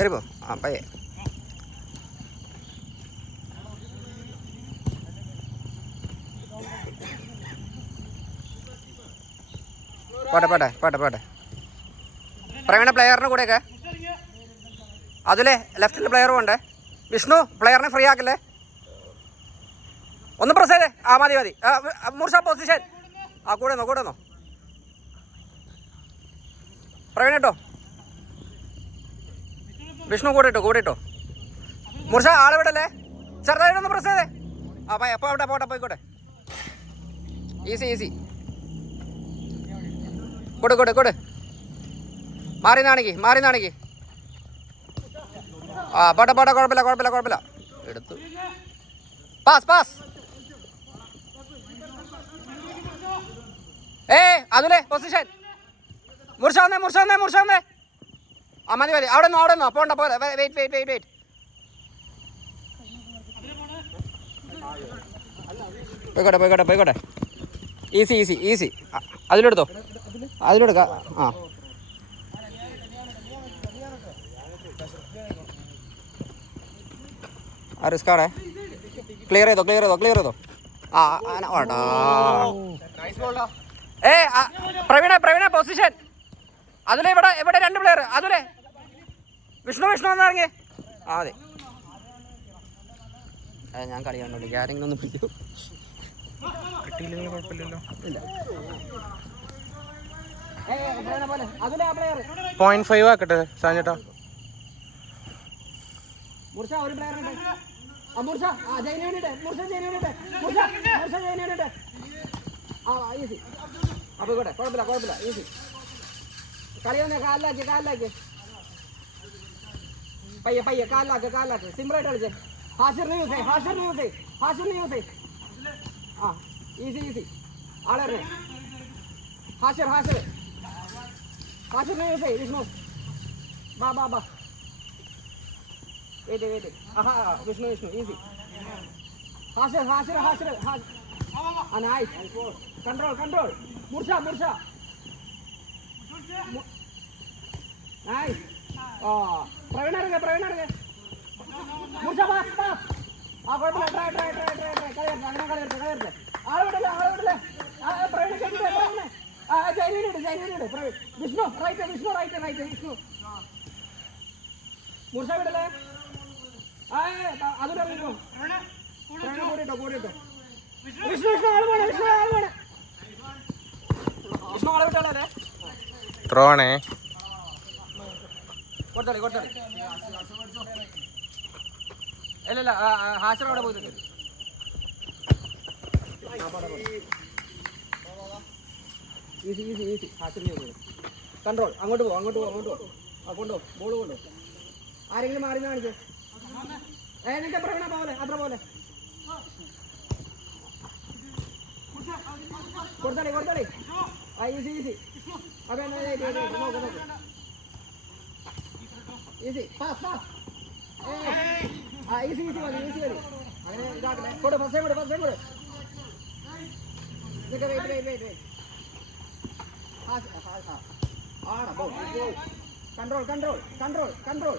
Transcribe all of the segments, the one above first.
ശരി പോ. ആ പയ്യെ പോട്ടെ പോട്ടെ പോട്ടെ പോട്ടെ. പ്രവീണ പ്ലെയറിന് കൂടെയൊക്കെ അതിലെ ലെഫ്റ്റിൽ പ്ലെയറും ഉണ്ട്. വിഷ്ണു പ്ലെയറിനെ ഫ്രീ ആക്കല്ലേ, ഒന്ന് പ്രസ് ചെയ്തേ. ആ മതി മതി. മൂർഷ പൊസിഷൻ. ആ കൂടെ നിന്നോ കൂടെ നിന്നോ. പ്രവീണ ഇട്ടോ, വിഷ്ണു കൂടെ ഇട്ടോ. മൂർഷ ആളെ വിടല്ലേ, ചെറുതായിട്ടൊന്ന് പ്രസ് ചെയ്തേ. ആ പോട്ടെ പോട്ടെ പോയിക്കോട്ടെ. ഈസി കൊടു മാറി നാണിക്ക്. ആ പോട്ടെ കുഴപ്പമില്ല എടുത്തു. പാസ്. അതിലെ പൊസിഷൻ. മുർഷ വന്നേ. ആ മതി അവിടെ നിന്നോ പോണ്ട പോലെ. വെയിറ്റ്. പോയിക്കോട്ടെ. ഈസി. അതിലെടുക്ക. ആ റിസ്കാണേ. ക്ലിയർ ചെയ്തോ. ആ ഓടാ. പ്രവീണ പൊസിഷൻ. അതിലെ ഇവിടെ 2 പ്ലെയർ. അതിലെ വിഷ്ണു വന്നിറങ്ങി. ആ അതെ, ഞാൻ കളി കണ്ടോളൂ. ആരെങ്കിലും ഒന്ന് പിടിക്കൂ. കിട്ടിയില്ലെങ്കിൽ കുഴപ്പമില്ലല്ലോ. 0.5 ആക്കട്ടെ സാഞ്ചേട്ടാ. മൂർഷ ഒരു പ്ലെയർ ഉണ്ട്. മൂർഷ ജൈനുണ്ട്. ആ ഈസി. അപ്പോൾ കുഴപ്പമില്ല. ഈസി കളി വന്നേ. കാലിലാക്കി പയ്യെ കാലിലാക്കി. സിമ്പിളായിട്ട് കളിച്ചേ. ഹാഷിറിന് യൂസ് ചെയ്. ആ ഈസി. ആളെ ഹാഷിറിന് യൂസ് ചെയ്. വിഷ്ണു ബാ. Wait. Vishnu easy. Hashir. Nice. Control. മൂർഷ. നൈസ്. പ്രവീണ ഇറങ്ങ. മൂർഷ പാസ്. ആ കുഴപ്പമില്ല. ട്രൈ കളിയട്ടെ. ആളെ വിടല്ലേ. പ്രവീണ ജൈനുണ്ട്. വിഷ്ണു റൈറ്റ്. മൂർഷ വിടല്ലേ. അതിലിറങ്ങിക്കോ. കൂടിട്ടോ. വിഷ്ണു ആള് വേണം. വിഷ്ണു ആളെ വിട്ടല്ലേ. ത്രോ ആണേ. കൊടുത്തളി. ഇല്ല ഹാഷർ അവിടെ പോയിട്ട്. ഈസി. ഹാഷറിന് കൺട്രോൾ. അങ്ങോട്ട് പോ. ആ കൊണ്ടോ ബോൾ കൊണ്ടോ. ആരെങ്കിലും മാറി കാണിച്ചേ. നിന്റെ പ്രവീണ പോലെ അത്ര പോലെ കൊടുത്തളി. ഈസി. അതെ നോക്ക്. Easy pass. ഈസി മതി. അങ്ങനെ ഇതാക്കണേ. ഫസ്റ്റ് ടൈം കൊടു. വെയിറ്റ്. ആടാ ബോൾ. കൺട്രോൾ.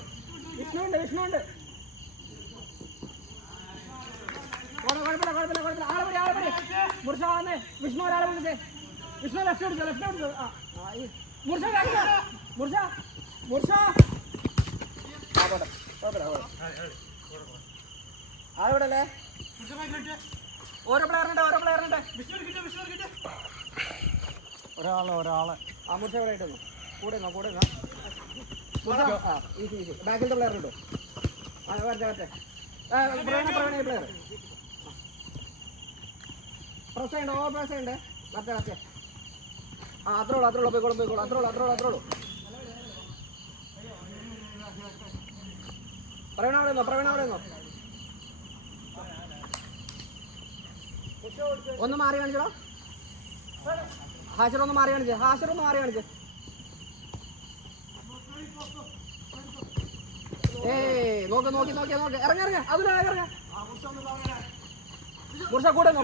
വിഷ്ണുണ്ട്. കുഴപ്പമില്ല. ആളെ പടി. മുർഷ വന്നേ. വിഷ്ണു ഒരാളെ വിളിച്ചേ. വിഷ്ണു ലെഫ്റ്റ് എടുത്തു. മുർഷ. ആളെവിടല്ലേ. ഓരോ പ്ലെയറിനുണ്ട്. ഒരാളെ. ആ മുർഷ എവിടെ ആയിട്ടൊന്നു കൂടെ ഈസി. ബാക്കിലത്തെ പ്ലെയർ ഉണ്ടോ. വരട്ടെ. പ്രവീണ പ്ലെയർ. പ്രസ് ചെയ്യണ്ട. വരട്ടെ. ആ അത്രേ ഉള്ളൂ. പോയിക്കോളും. അത്രേ ഉള്ളൂ. പ്രവീണ അവിടെ നിന്നോ. ഒന്ന് മാറി കാണിച്ചോ. ഹാഷർ ഒന്ന് മാറി കാണിച്ചേ. നോക്കി. ഇറങ്ങ. അതിലിറങ്ങ. മുർഷ കൂടെ നോ.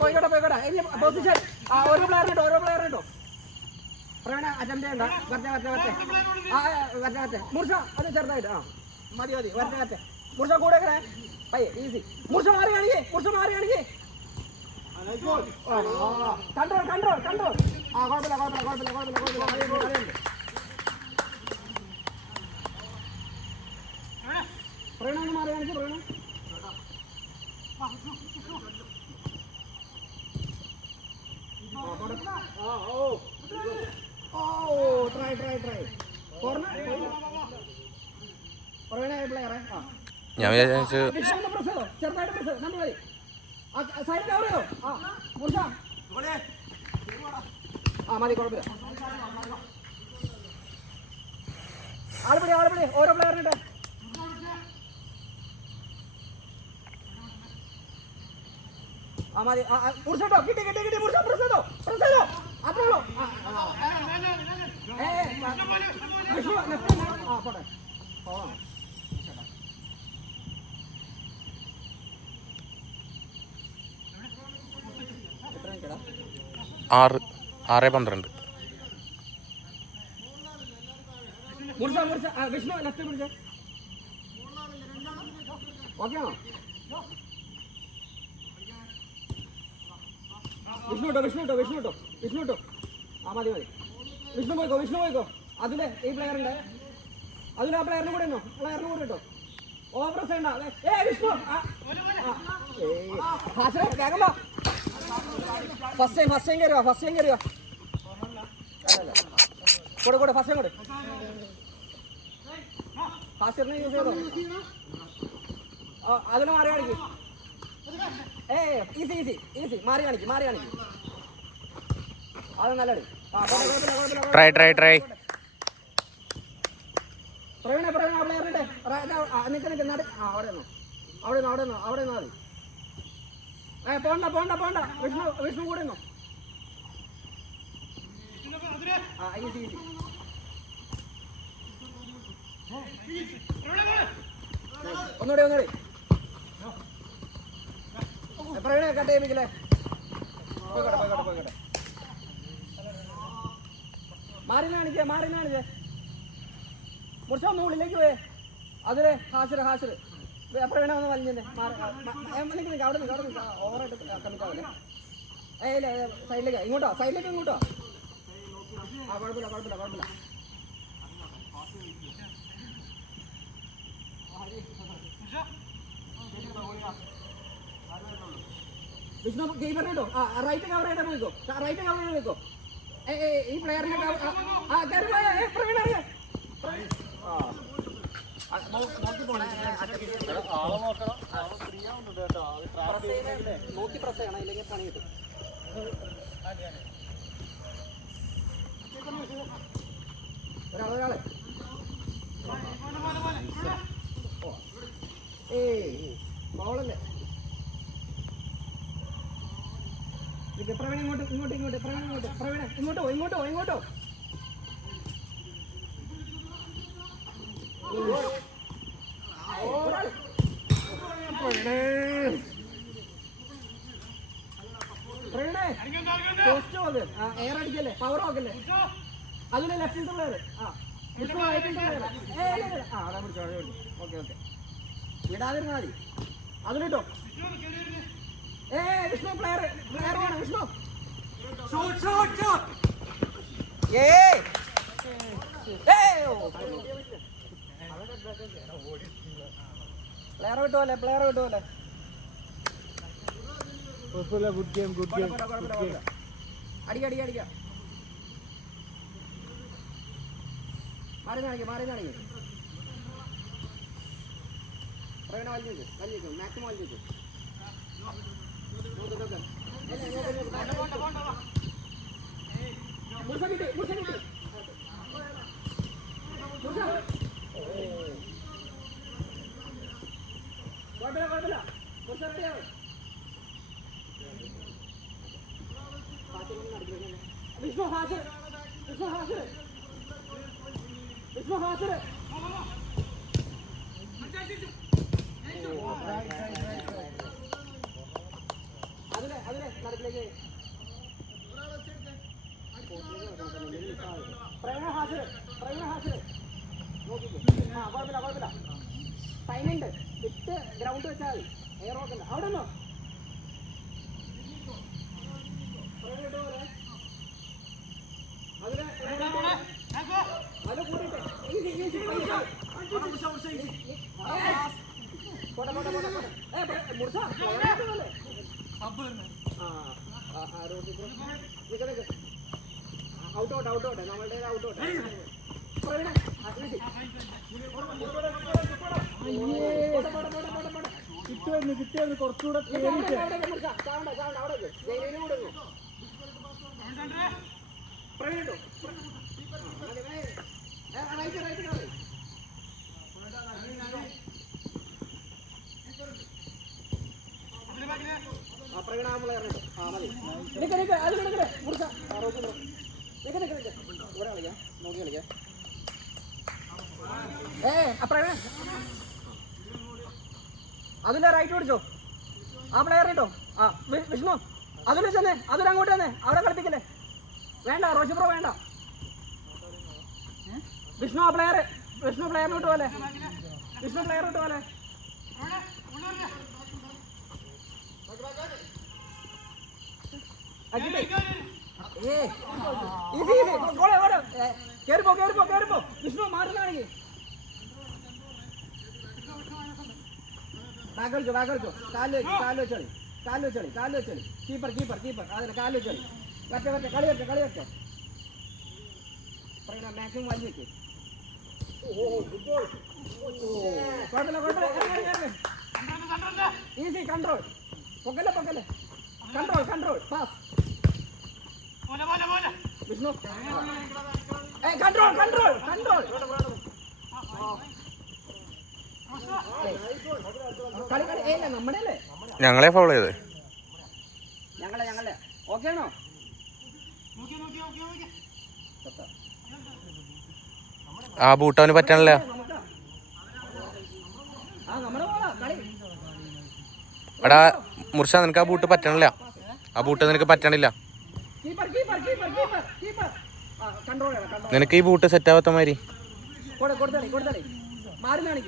പോയിക്കോട്ടെ. പൊസിഷൻ. ഓരോ പ്ലെയർ ഇട്ടോ. പ്രവീണ അറ്റംപ്റ്റ് ചെയ്യണ്ട. വരട്ടെ. ആ വരട്ടെ. മൂർച്ച അത് ചെറുതായിട്ട്. ആ മതി. വരട്ടെ. മൂർച്ച കൂടെ പയ്യെ ഈസി. മൂർച്ച മാറി കാണിക്കേ. കൺട്രോൾ. ആ കുഴപ്പമില്ല. പ്രവീണ ഒന്ന് മാറി കാണിച്ചു. പ്രവീണ ഞാൻ വിചാരിച്ചു മതി കുഴപ്പമില്ല. ആളുപിടി ഓരോ പ്ലെയറിനിട്ട്. മതി. മുറിച്ചോ. കിട്ടി. മുറിച്ചോ. അത്രേ ഉള്ളൂ. പോട്ടെ. ആറ് 6-12. മുറിച്ച വിഷ്ണു ലെഫ്റ്റ് പിടിച്ച. ഓക്കെ ആണോ? വിഷ്ണു ഇട്ടോ. ആ മതി. വിഷ്ണു പോയിക്കോ. അതിലെ ഈ പ്ലെയറുണ്ട്. അതിൽ ആ പ്ലെയറിന് കൂടെ ഇട്ടോ. Over side. വിഷ്ണു വേഗം വാ. ഫസ്റ്റ് ടൈം കയറുക. കൂടെ ഫസ്റ്റ് ടൈം ഫാസ്റ്ററിനെ യൂസ് ചെയ്തോ. അതിന് മാറി കാണിക്കും. ഈസി മാറി കാണിക്കും. അത് നല്ലടി. ട്രൈ പ്രവീണ പ്ലെയറിന്റെ നിൽക്ക്. അവിടെ മതി. പോണ്ട. വിഷ്ണു കൂടെ നിന്നോ. ഈസി. ഒന്നുകൂടി. പ്രവീണ കട്ട് ചെയ്യിപ്പിക്കല്ലേ. പോയിക്കോട്ടെ. മാറി കാണിക്കേ. മുറിച്ച ഒന്ന് ഉള്ളിലേക്ക് പോയേ. അതിലെ ഹാസിർ പ്രവീണ ഒന്ന് വലിഞ്ഞേ. അവിടെ ഓവറായിട്ട് കമ്മിറ്റാവല്ലേ. സൈഡിലേക്ക് ഇങ്ങോട്ടോ. കുഴപ്പമില്ല. വിഷ്ണു കീപ്പർ കേട്ടോ. റൈറ്റ് കവർ ചെയ്താൽ പോയിക്കോ. ഈ പ്ലെയറിന്റെ പ്രവീണ നോക്കി പ്രസ് ചെയ്യണം, ഇല്ലെങ്കിൽ പണി കിട്ടും. ഒരാളെ ബോളല്ലേ. പ്രവീണ ഇങ്ങോട്ടോ. എയർ അടിക്കല്ലേ, പവർ നോക്കല്ലേ. അതിലെ ലെഫ്റ്റിൽ പ്ലെയർ. ഓക്കെ വിടാതിരുന്നാ മതി. അതിലിട്ടോ. വിഷ്ണു പ്ലെയർ വേണം. വിഷ്ണു പ്ലെയർ വിട്ടുപോലെ. അടിക്കാം. മാറി കാണിക്കും. പ്രവീണ വലിച്ചു മാക്സിമം വലിച്ചു. വിഷ്ണു ഹാസിർ അതിലെ നടുക്കിലേക്ക് കുഴപ്പമില്ല ടൈമുണ്ട് വിട്ട് ഗ്രൗണ്ട് വെച്ചാൽ മതി എയർ നോക്കണ്ട അവിടെ നിന്നോ അതിൽ കൂട്ടിട്ട് ഔട്ടോട്ടെ നമ്മളുടെ ഔട്ടോട്ടെ കിട്ടിയത് കുറച്ചുകൂടെ അതിലെ റൈറ്റ് പിടിച്ചോ ആ പ്ലെയർ കേട്ടോ ആ വിഷ്ണു അതിൽ തന്നെ അതിലങ്ങോട്ട് തന്നെ അവിടെ കളിപ്പിക്കല്ലേ വേണ്ട റോഷി ബ്രോ വേണ്ട വിഷ്ണു ആ പ്ലെയർ വിഷ്ണു പ്ലെയറിലോട്ട് പോലെ വിഷ്ണു പ്ലെയറിലോട്ട് പോലെ കേറിപ്പോ വിഷ്ണു മാറുന്നാണെങ്കിൽ ബാക്ക് കളിച്ചോ കാല് വെച്ചോളി കീപ്പർ അതിനെ കാല് വെച്ചോളി വരട്ടെ കളി വരട്ടെ മാക്സിമം വലിയ വെക്ക് കുഴപ്പമില്ല ഈസി കൺട്രോൾ പൊക്കല്ലേ കൺട്രോൾ പാസ് വിഷ്ണു കൺട്രോൾ കളി ഏല്ല നമ്മുടെ അല്ലേ ഞങ്ങളെ ഫൗൾ ചെയ്ത് ഞങ്ങളെ ഓക്കെ ആണോ ആ ബൂട്ട് അവന് പറ്റണില്ല എടാ മുർഷ നിനക്ക് ആ ബൂട്ട് പറ്റണില്ല ആ ബൂട്ട് നിനക്ക് പറ്റണില്ല നിനക്ക് ഈ ബൂട്ട് സെറ്റ് ആവാത്ത മാതിരി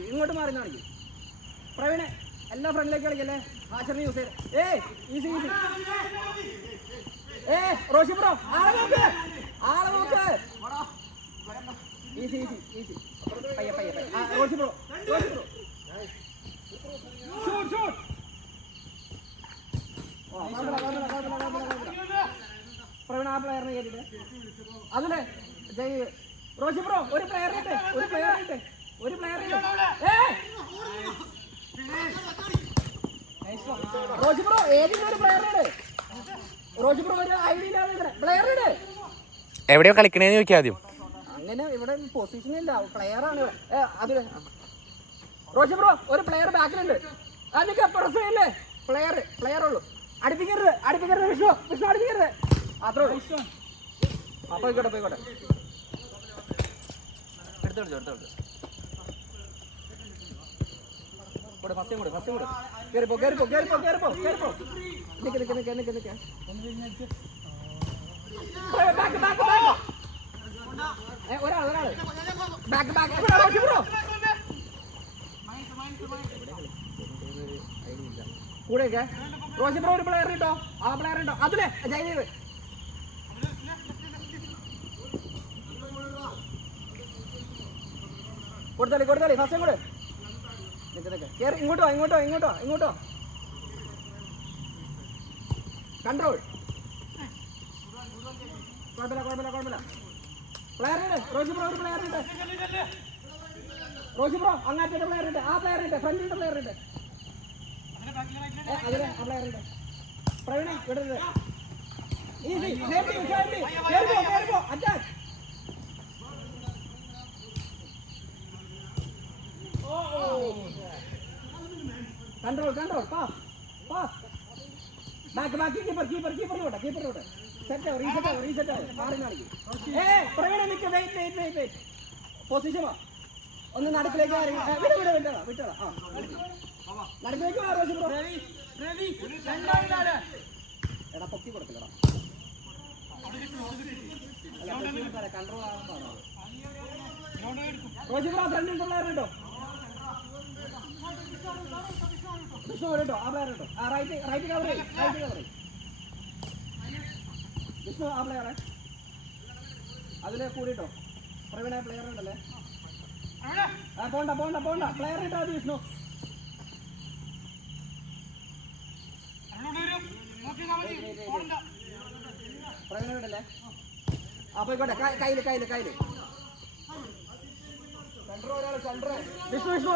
ഇങ്ങോട്ട് മാറി കാണിക്കും പ്രവീണെ എല്ലാ ഫ്രണ്ടിലേക്ക് കളിക്കല്ലേ ആശറിനെ യൂസ് ചെയ്ത് ഈസി റോഷി ബ്രോ ആളെ നോക്ക് ഈസി പയ്യെ റോഷി ബ്രോ ഷൂട്ട് പ്രവീണ ആ പ്ലെയറിനെ കേട്ടിട്ട് അതിലെ റോഷി ബ്രോ ഒരു പ്ലെയറിട്ട് റോഷി ബ്രോ ഏതെങ്കിലും ഒരു പ്ലെയറുണ്ട് റോഷി ബ്രോ ഒരു ഐഡിയ ഇല്ലാതെ പ്ലെയറുണ്ട് എവിടെയോ കളിക്കണേന്ന് ചോദിക്കാം ആദ്യം അങ്ങനെ ഇവിടെ പൊസിഷൻ ഇല്ല പ്ലെയറാണ് അതില് റോഷി ബ്രോ ഒരു പ്ലെയർ ബാക്കിലുണ്ട് അതൊക്കെ പ്രശ്നമില്ലേ പ്ലെയർ ഉള്ളൂ അടുപ്പിക്കരുത് വിഷ്ണു അടുപ്പിക്കരുത് അത്രേ ഉള്ളൂ പോയിക്കോട്ടെ എടുത്തോളൂ ഫസ്റ്റ് കൂടെ കേറിപ്പോ നിക്ക് ഒരാള് ബാക്ക് കൂടെയൊക്കെ റോഷി ബ്രോ ഒരു പ്ലെയർ കിട്ടോ ആ പ്ലെയർ ഉണ്ടോ അതിലെ ജയദേവ് കൊടുത്താലി ഫസ്റ്റ് കൂടെ കേറി ഇങ്ങോട്ടോ കൺട്രോൾ കുഴപ്പമില്ല പ്ലെയർ ഉണ്ട് റോഷി ബ്രോ ഒരു പ്ലെയർ ഉണ്ട് റോഷി ബ്രോ അങ്ങാറ്റ പ്ലെയർ ഉണ്ട് ആ പ്ലെയർ ഉണ്ട് ഫ്രണ്ടിന്റെ പ്ലെയർ ഉണ്ട് അതിലെ ആ പ്ലെയർ ഉണ്ട് പ്രവീണ വിടരുത് ഈസി കേറിപ്പോ attack control pass back keeper reset ആവും മാറി കാണിക്കും പ്രവീണ നിക്ക് വെയിറ്റ് പൊസിഷൻ ഒന്ന് നടുക്കിലേക്ക് വിട്ടതാ നടുക്കിലേക്ക് എടാ പൊക്കി കൊടുക്കില്ലടാ റോജി ബ്രോ ഫ്രണ്ട് പ്ലെയർ കേട്ടോ. വിഷ്ണു കേട്ടോ ആ പ്ലെയർ കേട്ടോ. ആ റൈറ്റ് കവർ ചെയ്യും. വിഷ്ണു ആ പ്ലെയറെ അതിൽ കൂടിട്ടോ. പ്രവീണ പ്ലെയർ ഉണ്ടല്ലേ. പോണ്ട പ്ലെയർ ഇട്ടാ മതി വിഷ്ണു. പ്രവീണ ഉണ്ടല്ലേ. ആ പോയിക്കോട്ടെ. കയ്യില് വിഷ്ണു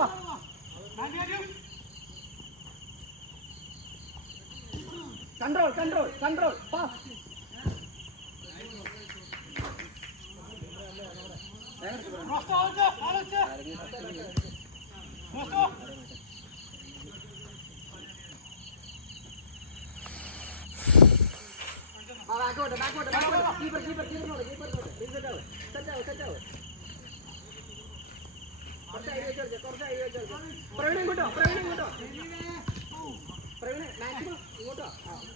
കൺട്രോൾ പാസ്. പ്രവീണ ഇങ്ങോട്ടോ. പ്രവീണ മാക്സിമം ഇങ്ങോട്ടോ.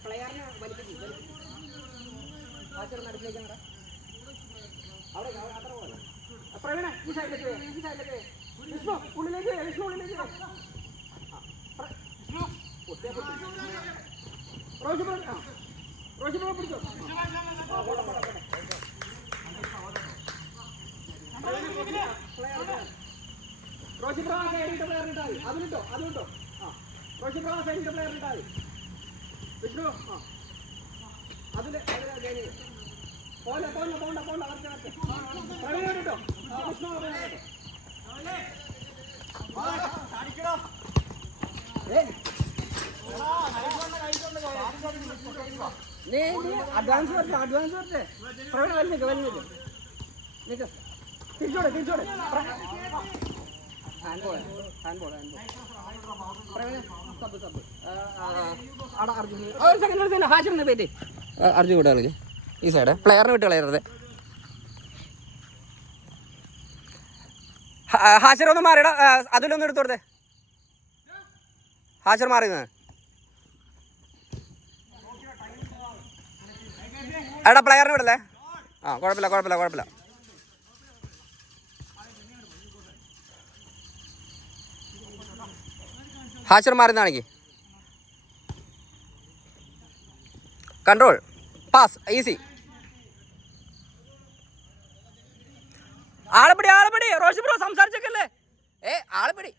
പ്ലെയറിനെ വലിപ്പിക്കും. നടത്തിലേക്ക് അവിടെ അത്ര പോലെ. പ്രവീണ ഈ സൈഡിലേക്ക് വിഷ്ണു ഉള്ളിലേക്ക് റോജി ബ്രോ പിടിച്ചോ. റോജി ബ്രോ സൈഡിന്റെ പ്ലെയർ ഇട്ടാൽ അതിലിട്ടോ. റോജി ബ്രോ സൈഡിന്റെ പ്ലെയർ ഇട്ടാൽ വിഷ്ണു അതില് പോണ്ട പ്രവീണ കേട്ടോ. വിഷ്ണു അഡ്വാൻസ് വരട്ടെ. പ്രവീണ വലിഞ്ഞേക്ക് തിരിച്ചോടെ. ഹാൻഡ് ബോൾ പ്രവീണ സബ് അവിടെ അർജുൻ ഒരു സെക്കൻഡ് ഹാഷിറിനെ പേര് അർജുൻ വിട്ട കളിക്ക്. ഈ സൈഡ് പ്ലെയറിനെ വിട്ട് കളയരുത്. ഹാഷിർ ഒന്ന് മാറിയിടാ. അതിലൊന്നും എടുത്തു കൊടുത്തേ. ഹാഷിർ മാറിയത് എടാ പ്ലെയറിനെ വിടല്ലേ. കുഴപ്പമില്ല. ഹാഷിർ മാറിയെന്നാണെങ്കിൽ കൺട്രോൾ പാസ് ഈസി. ആളെപ്പിടി റോഷി ബ്രോ സംസാരിച്ചേക്കല്ലേ. ആളെപ്പിടി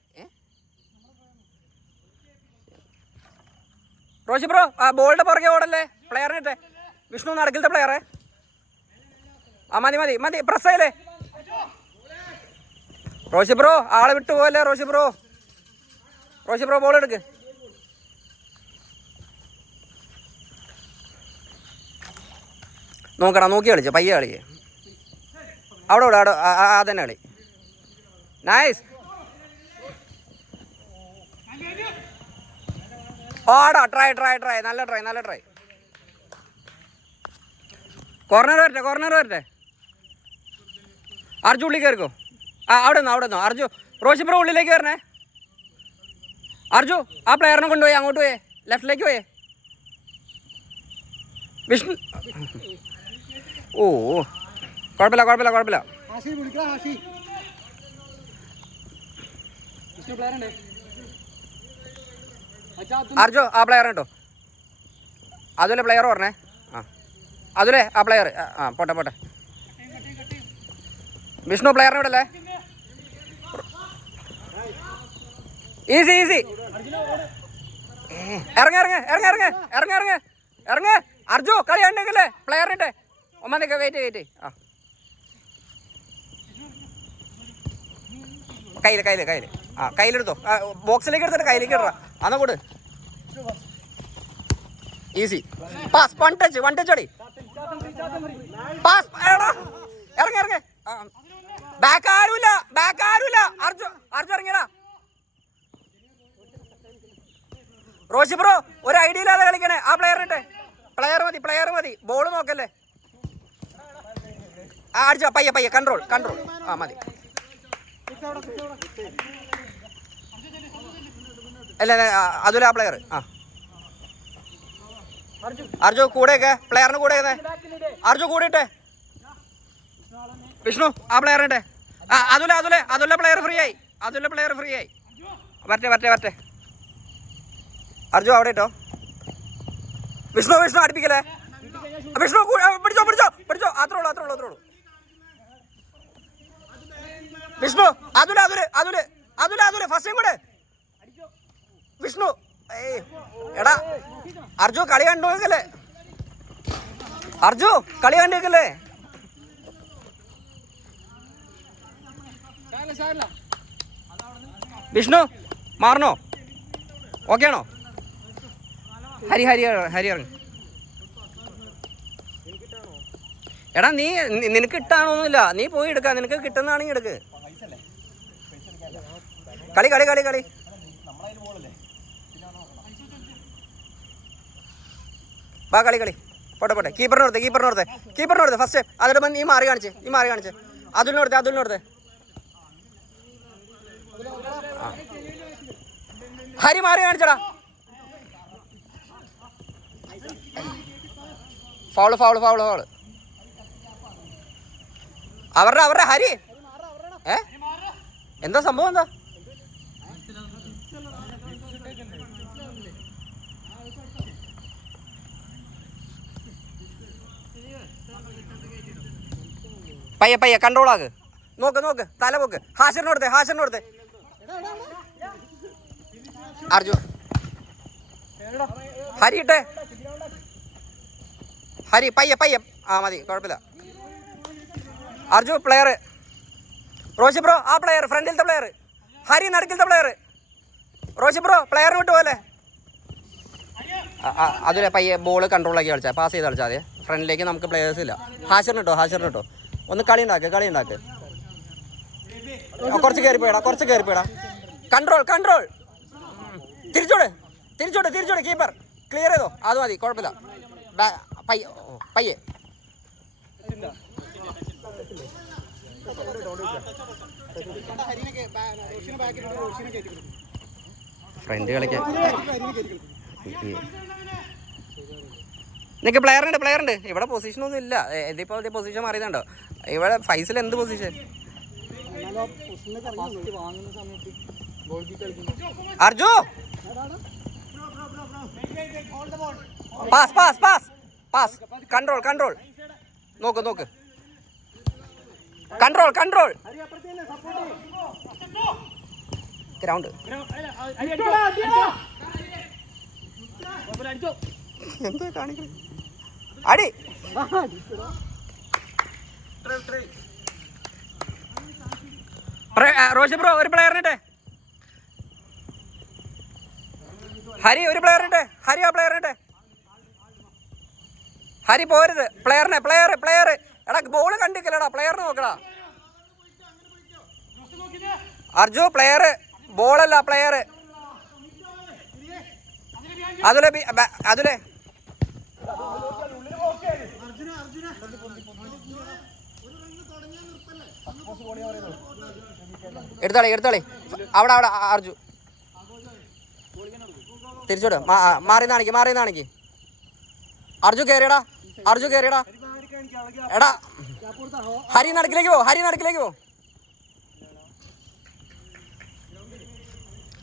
റോഷി ബ്രോ ബോളിന്റെ പുറകെ ഓടല്ലേ. പ്ലെയറിനിട്ടെ. വിഷ്ണു നടക്കിലത്തെ പ്ലെയറെ. മതി പ്രസ് ചെയ്യല്ലേ. റോഷി ബ്രോ ആളെ വിട്ടു പോകല്ലേ. റോഷി ബ്രോ ബോൾ എടുക്ക്. നോക്കി കളിച്ച പയ്യെ കളിക്ക്. അവിടെ അതന്നെ കളി. നൈസ്. ഓടാ ട്രൈ നല്ല ട്രൈ. കോർണർ വരട്ടെ. അർജു ഉള്ളിൽ കയറിക്കോ. അവിടെ നിന്നോ അർജു. റോഷി ബ്രോ ഉള്ളിലേക്ക് വരണേ. അർജു ആ പ്ലെയറിനെ കൊണ്ടുപോയി അങ്ങോട്ട് പോയേ. ലെഫ്റ്റിലേക്ക് പോയേ. വിഷ്ണു കുഴപ്പമില്ല. അർജു ആ പ്ലെയർ കേട്ടോ. അതുപോലെ പ്ലെയർ പറഞ്ഞേ. അതുലെ ആ പ്ലെയർ പോട്ടെ. വിഷ്ണു പ്ലെയറിനെ വിടല്ലേ. ഈസി. ഇറങ്ങ അർജു കളി ഉണ്ടെങ്കിലേ പ്ലെയറിനിട്ടെ. ഒമ്പതൊക്കെ വെയിറ്റ്. കയ്യിലെടുത്തോ. ബോക്സിലേക്ക് എടുത്തിട്ട് കയ്യിലേക്ക് ഇടറ. അന്ന് കൂട്. Easy pass. വൺ ടച്ച് അടി. പാസ്. ഇറങ്ങ. ബാക്ക് ആരുമില്ല. അർജു ഇറങ്ങിയടാ. റോഷി ബ്രോ ഒരു ഐഡിയ ഇല്ലാതെ കളിക്കണേ. ആ പ്ലെയറിട്ടെ. പ്ലെയർ മതി. ബോൾ നോക്കല്ലേ. അടിച്ചോ പയ്യെ കൺട്രോൾ. മതി. അല്ല അതുപോലെ ആ പ്ലെയർ. അർജു കൂടെയൊക്കെ പ്ലെയറിന് കൂടെ. അർജു കൂടെ ഇട്ടേ. വിഷ്ണു ആ പ്ലെയറിന്റെ അതുലെ പ്ലെയർ ഫ്രീ ആയി. വരട്ടെ അർജു അവിടെ ഇട്ടോ. വിഷ്ണു അടുപ്പിക്കല്ലേ. വിഷ്ണു പിടിച്ചോ. അത്രേ ഉള്ളൂ. വിഷ്ണു അതുലെ ഫസ്റ്റ് കൂടെ വിഷ്ണു. എടാ അർജു കളി കണ്ടു വെക്കല്ലേ. വിഷ്ണു മാറണോ? ഓക്കെ ആണോ? ഹരി ഇറങ്ങി. എടാ നിനക്ക് ഇട്ടാണോന്നില്ല, നീ പോയി എടുക്ക. നിനക്ക് കിട്ടുന്നതാണെങ്കിൽ എടുക്ക്. കളി വാ കളി. പോട്ടെ. കീപ്പറിനോർത്തെ ഫസ്റ്റ്. അതിട്ട് നീ മാറി കാണിച്ച്. അതിനോർത്തെ ഹരി മാറി കാണിച്ചടാ. ഫൗള്. അവരുടെ ഹരി എന്താ സംഭവം? എന്താ പയ്യെ കൺട്രോൾ ആക്ക്. നോക്ക് തല പോക്ക്. ഹാഷറിനോടത്തെ അർജു ഹരി ഇട്ടേ. ഹരി പയ്യെ മതി, കുഴപ്പമില്ല. അർജു പ്ലെയർ. റോഷി ബ്രോ ആ പ്ലെയർ, ഫ്രണ്ടിലത്തെ പ്ലെയർ. ഹരി നടുക്കിലത്തെ പ്ലെയർ. റോഷി ബ്രോ പ്ലെയറിന് വിട്ടു പോലെ. അതിലെ പയ്യെ ബോൾ കൺട്രോൾ ആക്കി കളിച്ചാൽ, പാസ് ചെയ്ത് കളിച്ചാൽ മതി. ഫ്രണ്ടിലേക്ക് നമുക്ക് പ്ലെയേഴ്സ് ഇല്ല. ഹാഷറിന് കിട്ടോ. ഒന്ന് കളി ഉണ്ടാക്ക്. കുറച്ച് കയറിപ്പോയടാ. കൺട്രോൾ. തിരിച്ചോട്. കീപ്പർ ക്ലിയർ ചെയ്തോ. അത് മതി, കുഴപ്പമില്ല. പയ്യെ ഫ്രണ്ട് കളിക്കാൻ. നിനക്ക് പ്ലെയർ ഉണ്ട്. ഇവിടെ പൊസിഷനൊന്നും ഇല്ല. ഇതിപ്പോൾ പൊസിഷൻ മാറിയതുണ്ടോ? ഇവിടെ ഫൈസൽ എന്ത് പൊസിഷൻ? അർജു പാസ്. കൺട്രോൾ. നോക്ക്. കൺട്രോൾ. ഗ്രൗണ്ട് എന്താ കാണിക്കുന്നത്? അടി. റോഷി ബ്രോ ഒരു പ്ലെയറിനിട്ടെ. ഹരി ഒരു പ്ലെയറിനിട്ടെ. ഹരി പോരുത്. പ്ലെയർ. എടാ ബോള് കണ്ടിക്കലടാ. പ്ലെയറിന് നോക്കടാ. അർജു പ്ലെയർ, ബോളല്ല പ്ലെയർ. അതിലെ എടുത്താളി. അവിടെ അർജു തിരിച്ചോട്. മാറി നാണിക്ക്. അർജു കയറിയടാ. എടാ ഹരി നടുക്കിലേക്ക് പോ.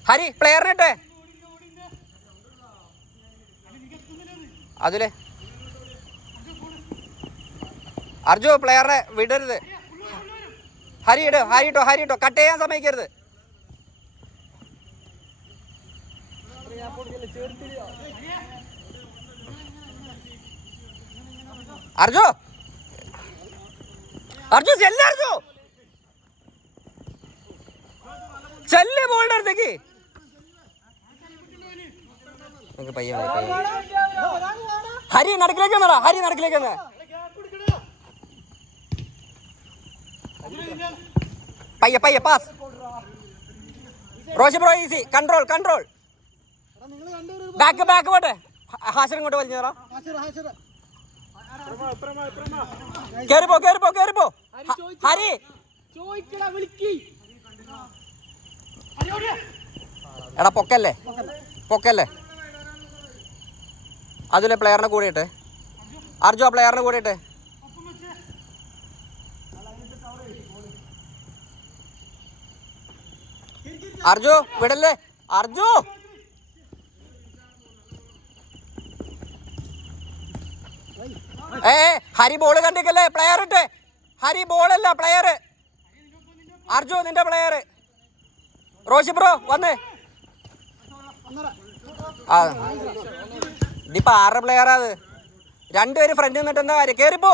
ഹരി പ്ലെയറിനിട്ടെ. അതിലെ അർജു പ്ലെയറിനെ വിടരുത്. ഹരി ഇട്ടോ. കട്ട് ചെയ്യാൻ സമ്മതിക്കരുത്. അർജു ചെല്ല് ബോളിന്റെ അടുത്തേക്ക്. ഹരി നടുക്കിലേക്ക് വന്നടാ. പയ്യെ pass. Roshi bro easy. Control. Back പോട്ടെ. ഹാഷർ ഇങ്ങോട്ട് വലിഞ്ഞതാ. കേറിപ്പോ. ഹരി എടാ പൊക്കല്ലേ. അതിലെ പ്ലെയറിനെ കൂടിയിട്ട്. അർജു ആ പ്ലെയറിനെ കൂടിയിട്ട്. അർജു വിടല്ലേ അർജു. ഹരി ബോള് കണ്ടിക്കല്ലേ, പ്ലെയർ ഇട്ട്. ഹരി ബോളല്ല പ്ലെയർ. അർജു നിന്റെ പ്ലെയർ. റോഷി ബ്രോ വന്നേ. ആ ഇതിപ്പോ 6 പ്ലെയറാ അത്. 2 പേര് ഫ്രണ്ട് നിന്നിട്ട് എന്താ കാര്യം? കേറിപ്പോ.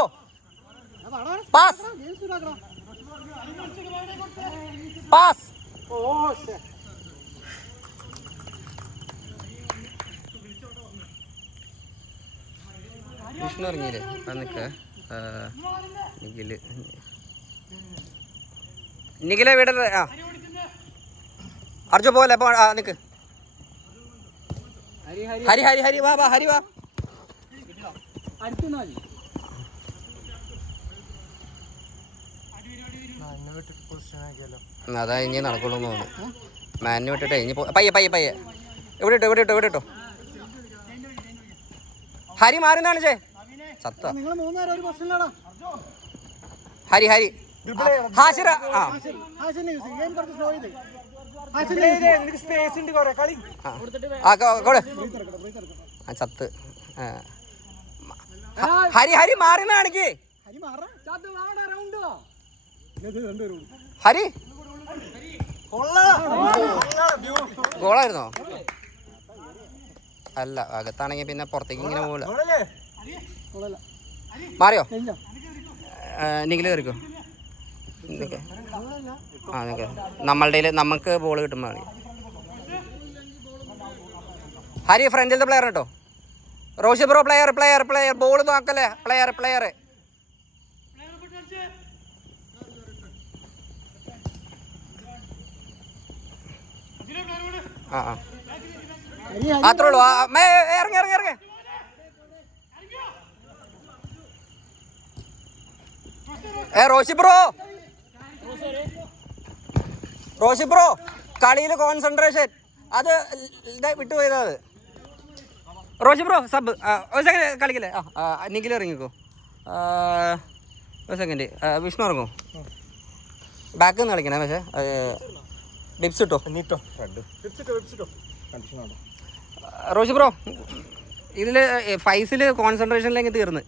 Pass pass. വിഷ്ണു ഇറങ്ങിയില്ലേ? നിക്ക് നിഖിലെ വിടരുത്. ആ അർജു പോലെ നിക്ക്. ഹരി ഹരി ഹരി വാ വാ ഹരി വാ. അതാ ഇനി നടക്കുള്ളൂ എന്ന് തോന്നുന്നു. മാനിനെ വിട്ടിട്ടേ ഇനി പയ്യെ പയ്യെ പയ്യെ. ഇവിടെ ഇട്ടോ ഇവിടെ ഇട്ടോ ഇവിടെ ഇട്ടോ. ഹരി മാറുന്നാണ് ചേ സത്ത. ഹരി ഹരി ഹാഷിറ. ആ ചത്ത്. ഹരി ഹരി മാറുന്നാണെങ്കിൽ ഹരി ഗോളായിരുന്നോ? അല്ല അകത്താണെങ്കിൽ പിന്നെ പുറത്തേക്ക് ഇങ്ങനെ പോകില്ല. മാറിയോ? നിഖിൽ കയറിക്കോ. ആ നിൽക്ക. നമ്മളുടെ നമുക്ക് ബോൾ കിട്ടുമ്പോൾ മതി. ഹരി ഫ്രണ്ടിലത്തെ പ്ലെയർ കേട്ടോ. Roshi bro player player player. Ball നോക്കല്ലേ പ്ലെയർ പ്ലെയർ. ആ ആ അത്രേ ഉള്ളൂ. ഇറങ്ങി ഇറങ്ങി ഇറങ്ങി. റോഷി ബ്രോ റോഷി ബ്രോ കളിയിൽ കോൺസെൻട്രേഷൻ അത് വിട്ടുപോയതാ അത്. റോഷി ബ്രോ സബ് ഒരു സെക്കൻഡ് കളിക്കില്ലേ? ആ നിഖിൽ ഇറങ്ങിക്കോ. ഒരു സെക്കൻഡ് വിഷ്ണു ഇറങ്ങോ. ബാക്കിൽ നിന്ന് കളിക്കണേ. പക്ഷേ ഡിപ്സ് ഇട്ടോ. റോഷി ബ്രോ ഇതിൽ ഫൈസിൽ കോൺസെൻട്രേഷനിലേക്ക് തീർന്ന്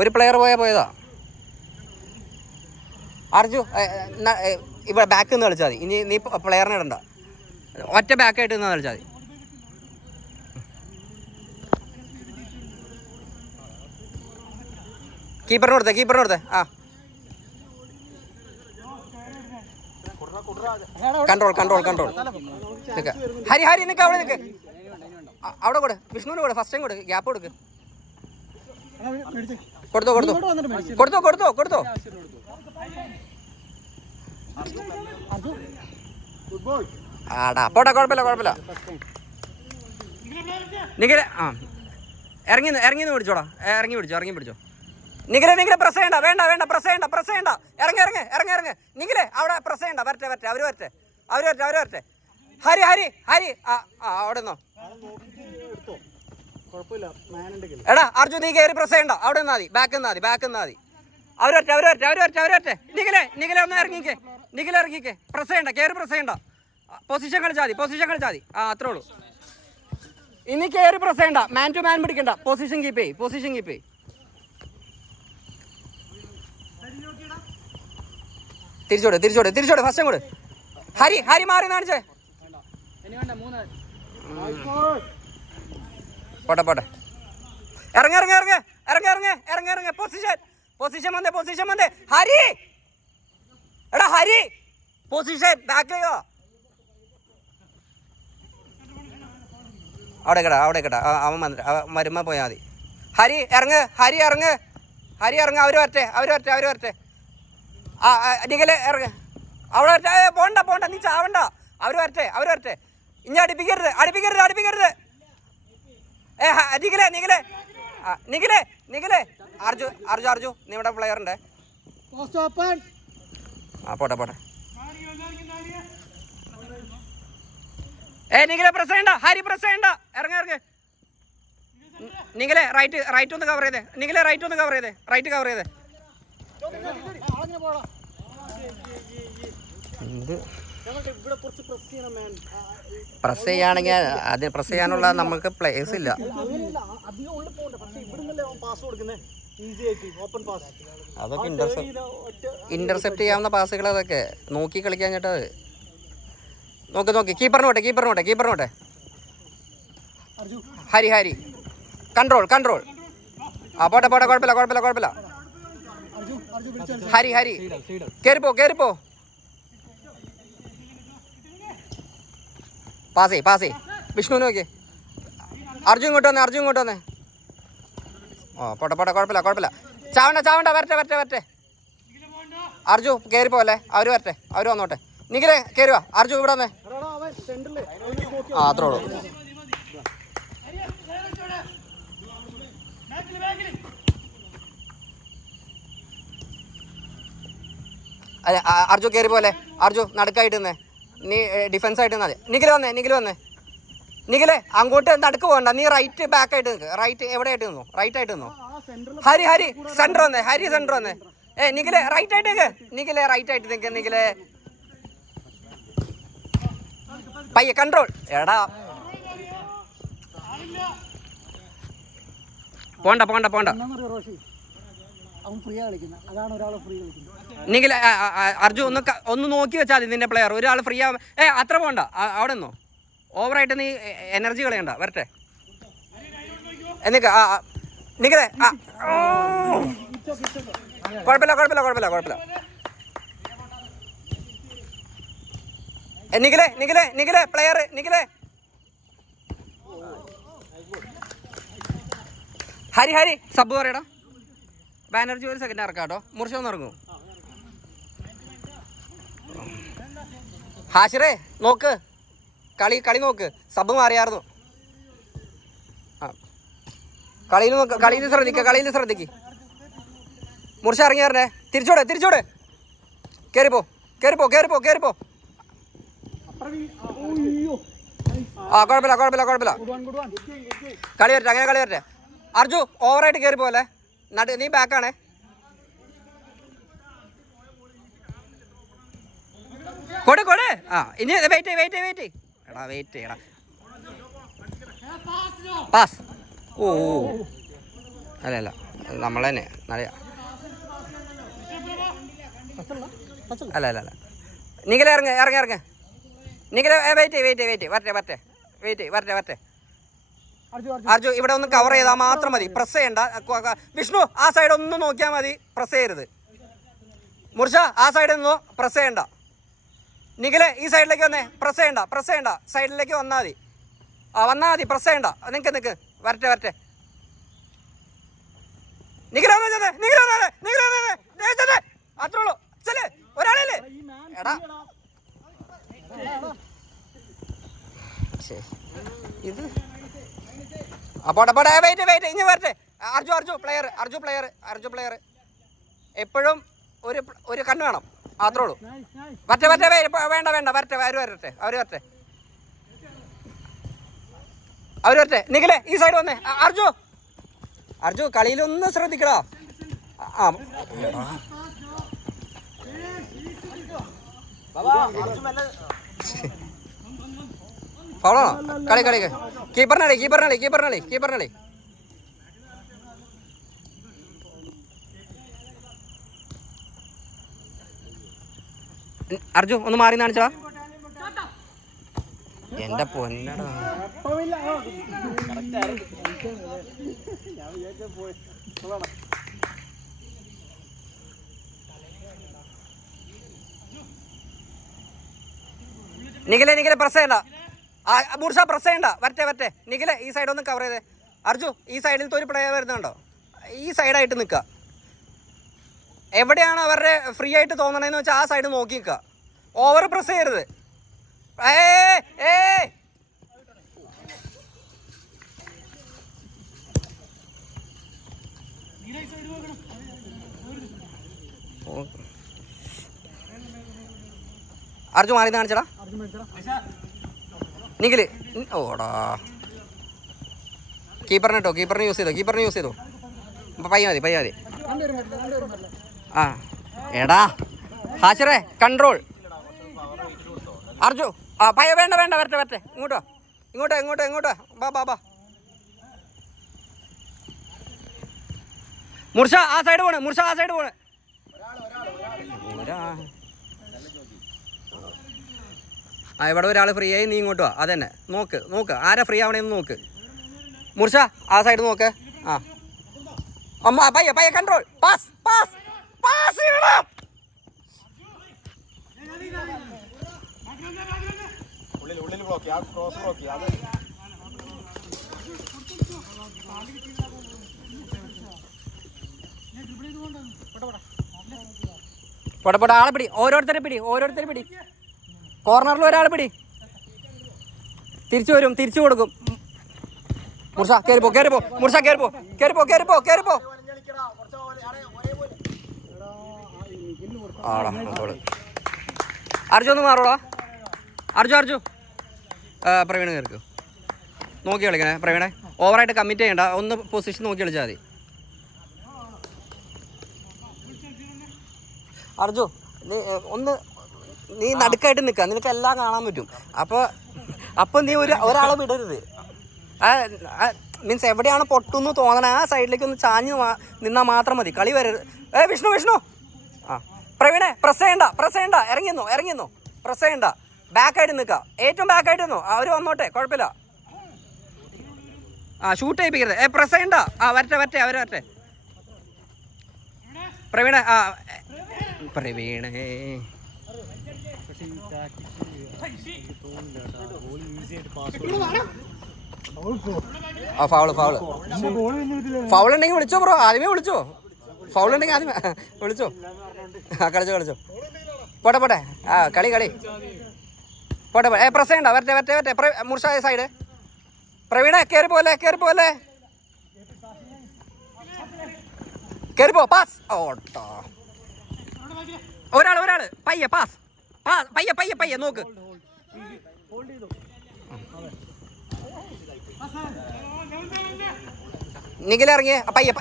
ഒരു പ്ലെയർ പോയതാ. അർജു ഇവിടെ ബാക്കിൽ നിന്ന് കളിച്ചാൽ മതി. ഇനി നീ പ്ലെയറിനെ ഇടണ്ട. ഒറ്റ ബാക്കായിട്ട് നിന്ന് കളിച്ചാൽ മതി. കീപ്പറിന് കൊടുത്തേ. ആ കൺട്രോൾ നിൽക്ക. ഹരി ഹരി നിൽക്ക. അവിടെ നിൽക്ക്. അവിടെ കൊടു. വിഷ്ണുവിന് കൊടു. ഫസ്റ്റ് ടൈം കൊടുക്ക്. ഗ്യാപ്പ് കൊടുക്ക്. കൊടുത്തോ. ആടാ പോട്ടെ. കുഴപ്പമില്ല. നിഖിലെ ആ ഇറങ്ങി പിടിച്ചോടാ. ഇറങ്ങി പിടിച്ചോ. നിഖിലെ പ്രസ് ചെയ്യണ്ട. വേണ്ട പ്രസ് ചെയ്യണ്ട. ഇറങ്ങി. നിഖിലെ അവിടെ പ്രസ് ചെയ്യണ്ട. വരട്ടെ. അവര് വരട്ടെ. ഹരി ആ അവിടെ നിന്നോ. എടാ അർജു നീ കയറി പ്രസ് ചെയ്യണ്ട. അവിടെ നിന്നാ മതി. ബാക്ക് നിന്നാ മതി. അവര് വരട്ടെ. നിഖിലെ ഒന്ന് ഇറങ്ങിക്കേ. പ്രസ് ചെയ്യണ്ട. കയറി പ്രസ് ചെയ്യണ്ട. പൊസിഷൻ കളിച്ചാൽ മതി. ആ അത്രേ ഉള്ളൂ. ഇനി കയറി പ്രസ് ചെയ്യണ്ട. മാൻ ടു മാൻ പിടിക്കണ്ട. പൊസിഷൻ കീപ്പ് ചെയ്യ്. തിരിച്ചോട്. ഫസ്റ്റ് അങ്ങോട്ട്. ഹരി മാറി കാണിച്ചേ. പോട്ടെ. ഇറങ്ങ. പൊസിഷൻ വന്നേ. ഹരി എടാ ഹരി പൊസിഷൻ ബാക്കിലേക്കോ. അവിടെ കേട്ടാ അവൻ വന്നിട്ട് വരുമ്പോ പോയാൽ മതി. ഹരി ഇറങ്ങ്. അവര് വരട്ടെ. ആ നിഖിലെ ഇറങ്ങ്. അവിടെ വരട്ടെ. പോണ്ട നീ ചാവണ്ട. അവര് വരട്ടെ. ഇനി അടുപ്പിക്കരുത്. നിഖിലെ അർജു നീ ഇവിടെ പ്ലെയറുണ്ടേ. ആ പോട്ടെ. നിഖിലെ പ്രസ് ചെയ്യണ്ട. ഹരി പ്രസ് ചെയ്യണ്ട. ഇറങ്ങ. നിഖിലെ റൈറ്റ് ഒന്ന് കവർ ചെയ്തേ. റൈറ്റ് കവർ ചെയ്തേ. ഇത് പ്രസ് ചെയ്യുകയാണെങ്കിൽ അത് പ്രസ് ചെയ്യാനുള്ള നമുക്ക് പ്ലേസ് ഇല്ല. അതൊക്കെ ഇന്റർസെപ്റ്റ് ചെയ്യാവുന്ന പാസുകൾ അതൊക്കെ നോക്കി കളിക്കാഞ്ഞിട്ട്. നോക്കി കീപ്പറിനോട്ടെ. ഹരി കൺട്രോൾ. ആ പോട്ടെ കുഴപ്പമില്ല. ഹരി കേറിപ്പോ. പാസേ വിഷ്ണു നോക്കി. അർജുൻ ഇങ്ങോട്ട് വന്നേ. ആ പോട്ടെ കുഴപ്പമില്ല. ചാവണ്ട വരട്ടെ. അർജു കയറിപ്പോലെ. അവര് വരട്ടെ, അവര് വന്നോട്ടെ. നിഖിലേ കയറി വാ. അർജു ഇവിടെ വന്നേ. ആ അത്രേ ഉള്ളൂ. അല്ല അർജു കയറി പോലെ. അർജു നടുക്കായിട്ട് നിന്നേ. നീ ഡിഫൻസ് ആയിട്ട് നിന്നാൽ മതി. നിഖിൽ വന്നേ. നിഖിലേ അങ്ങോട്ട് നടുക്ക് പോകണ്ട. നീ റൈറ്റ് ബാക്ക് ആയിട്ട് നിൽക്ക്. റൈറ്റ് എവിടെയായിട്ട് നിന്നോ? റൈറ്റ് ആയിട്ട് നിന്നോ. ഹരി സെന്റർ വന്നേ. നിഖിലേ റൈറ്റ് ആയിട്ട് നിഖിലേ പയ്യെ കൺട്രോൾ. എടാ പോണ്ട. നിഖില അർജു ഒന്ന് നോക്കി വെച്ചാൽ മതി. നിന്റെ പ്ലെയർ ഒരാൾ ഫ്രീ ആവാൻ അത്ര പോണ്ട. അവിടെ നിന്നോ. ഓവറായിട്ട് നീ എനർജി കളയണ്ട. വരട്ടെ എന്നിട്ട് നിഖിലേ കുഴപ്പമില്ല. നിഖിലേ പ്ലെയർ ഹരി സബ് പറയടാ. ബാനർജി ഒരു സെക്കൻഡ് ഇറക്കാം കേട്ടോ. മുർഷ ഒന്ന് ഇറങ്ങൂ. ഹാഷിറേ നോക്ക്. കളി നോക്ക്. സബ് മാറിയായിരുന്നു. ആ കളിയിൽ ശ്രദ്ധിക്ക്. മുർഷ ഇറങ്ങി വരണേ. തിരിച്ചോട്. കേറിപ്പോ. ആ കുഴപ്പമില്ല. കളി വരട്ടെ. അർജു ഓവറായിട്ട് കയറി പോലെ. നീ ബാക്കാണേ. കൊടു. ആ ഇനി വെയിറ്റ്. എടാ വെയിറ്റ് ചെയ്യടാ. പാസ്. ഓ അല്ല നമ്മൾ തന്നെ അല്ല. നിഖില ഇറങ്ങ. നിഖില വെയിറ്റ്. വരട്ടെ. അർജു ഇവിടെ ഒന്ന് കവർ ചെയ്താൽ മാത്രം മതി. പ്രസ് ചെയ്യണ്ട. വിഷ്ണു ആ സൈഡ് ഒന്ന് നോക്കിയാൽ മതി. പ്രസ് ചെയ്യരുത്. മുർഷ ആ സൈഡിൽ നിന്നോ പ്രസ് ചെയ്യണ്ട. നിഖിലെ ഈ സൈഡിലേക്ക് വന്നേ. പ്രസ് ചെയ്യണ്ട. സൈഡിലേക്ക് വന്നാൽ മതി. പ്രസ് ചെയ്യണ്ട. നിക്ക്. വരട്ടെ. നിഖില അത്രേ ഉള്ളൂ. ഒരാളല്ലേ എടാ. ഇത് പോട്ടെ. വെയിറ്റ്. ഇനി വരട്ടെ. അർജു പ്ലെയർ എപ്പോഴും ഒരു കണ്ണ് വേണം. അത്രേ ഉള്ളൂ. വരട്ടെ. വേണ്ട. വരട്ടെ. അവര് വരട്ടെ. നിഖിലേ ഈ സൈഡ് വന്നേ. അർജു കളിയിലൊന്ന് ശ്രദ്ധിക്കടാ. ആ ഫൗളാണോ? കളി കീപ്പറിനളി. അർജു ഒന്ന് മാറി കാണിച്ചാ. എന്റെ പൊന്നടാ. നിഖിലെ പ്രസ് ചെയ്യണ്ട. ബൂർഷ പ്രസ് ചെയ്യണ്ട. വരട്ടെ. നിഖിലെ ഈ സൈഡ് ഒന്ന് കവർ ചെയ്തേ. അർജു ഈ സൈഡിലത്തെ ഒരു പ്ലെയർ വരുന്നുണ്ടോ? ഈ സൈഡായിട്ട് നിൽക്കുക. എവിടെയാണ് അവരുടെ ഫ്രീ ആയിട്ട് തോന്നണേന്ന് വെച്ചാൽ ആ സൈഡ് നോക്കി നിൽക്കുക. ഓവർ പ്രസ് ചെയ്യരുത്. അർജു മാറി കാണിച്ചടാ. നിഖില് ഓടാ. കീപ്പറിനെ യൂസ് ചെയ്തോ. പയ്യ മതി. ആ എടാ ഹാഷിറേ കൺട്രോൾ. അർജു ആ പയ്യ വേണ്ട വേണ്ട വരട്ടെ വരട്ടെ ഇങ്ങോട്ടോ ഇങ്ങോട്ടോ ഇങ്ങോട്ടോ ഇങ്ങോട്ടോ ബാ ബാ ബാ. മുർഷ ആ സൈഡ് പോണ്, മുർഷ ആ സൈഡ് പോണ്. ആ ഇവിടെ ഒരാൾ ഫ്രീ ആയി, നീ ഇങ്ങോട്ട് വാ. അതന്നെ നോക്ക് നോക്ക് ആരാ ഫ്രീ ആവണേന്ന് നോക്ക്. മുർഷ ആ സൈഡ് നോക്ക്. ആ അമ്മ പയ്യ പയ്യ കൺട്രോൾ. പാസ് പാസ് പാസ് ചെയ്യണം. പൊടപ്പൊട ആളെ പിടി, ഓരോരുത്തരെ പിടി, ഓരോരുത്തരെ പിടി. കോർണറിൽ ഒരാൾ പിടി. തിരിച്ചു വരും, തിരിച്ചു കൊടുക്കും. മുർഷ കയറിപ്പോ കയറിപ്പോ, മുർഷ കയറിപ്പോ കയറിപ്പോ കയറിപ്പോ കയറിപ്പോ. ആടാ അർജു ഒന്ന് മാറോടാ. അർജു അർജു പ്രവീണ് കയറിക്കോ. നോക്കി കളിക്കണേ പ്രവീണെ, ഓവറായിട്ട് കമ്മിറ്റ് ചെയ്യണ്ട, ഒന്ന് പൊസിഷൻ നോക്കി കളിച്ചാൽ മതി. അർജു നീ നടുക്കായിട്ട് നിൽക്കുക, നിനക്ക് എല്ലാം കാണാൻ പറ്റും. അപ്പോൾ നീ ഒരാളെ വിടരുത്. മീൻസ് എവിടെയാണ് പൊട്ടുന്നു തോന്നണേ ആ സൈഡിലേക്ക് ഒന്ന് ചാഞ്ഞ് നിന്നാൽ മാത്രം മതി, കളി വരരുത്. വിഷ്ണു വിഷ്ണു ആ പ്രവീണെ പ്രസ് ചെയ്യണ്ട ഇറങ്ങിയെന്നോ പ്രസ് ചെയ്യണ്ട, ബാക്കായിട്ട് നിൽക്കുക, ഏറ്റവും ബാക്കായിട്ട് നിന്നോ. അവർ വന്നോട്ടെ കുഴപ്പമില്ല. ആ ഷൂട്ട് ചെയ്യിപ്പിക്കരുത്, പ്രസ് ചെയ്യണ്ട. ആ വരട്ടെ അവർ വരട്ടെ. പ്രവീണെ ആ പ്രവീണേ ആ ഫൗൾ ഉണ്ടെങ്കിൽ വിളിച്ചോ ബ്രോ, ആദ്യമേ വിളിച്ചോ. ഫൗൾ ഉണ്ടെങ്കിൽ ആദ്യമേ വിളിച്ചോ. ആ കളിച്ചോ പോട്ടെ ആ കളി പോട്ടെ. പ്രസ് ചെയ്യണ്ട, വരട്ടെ. മുർഷായ സൈഡ്. പ്രവീണെ കയറി പോലെ കയറിപ്പോ. Pass auto. ഒരാൾ പയ്യെ പാസ് പയ്യെ നോക്ക്. നിഖിലിറങ്ങിയേ പയ്യെ.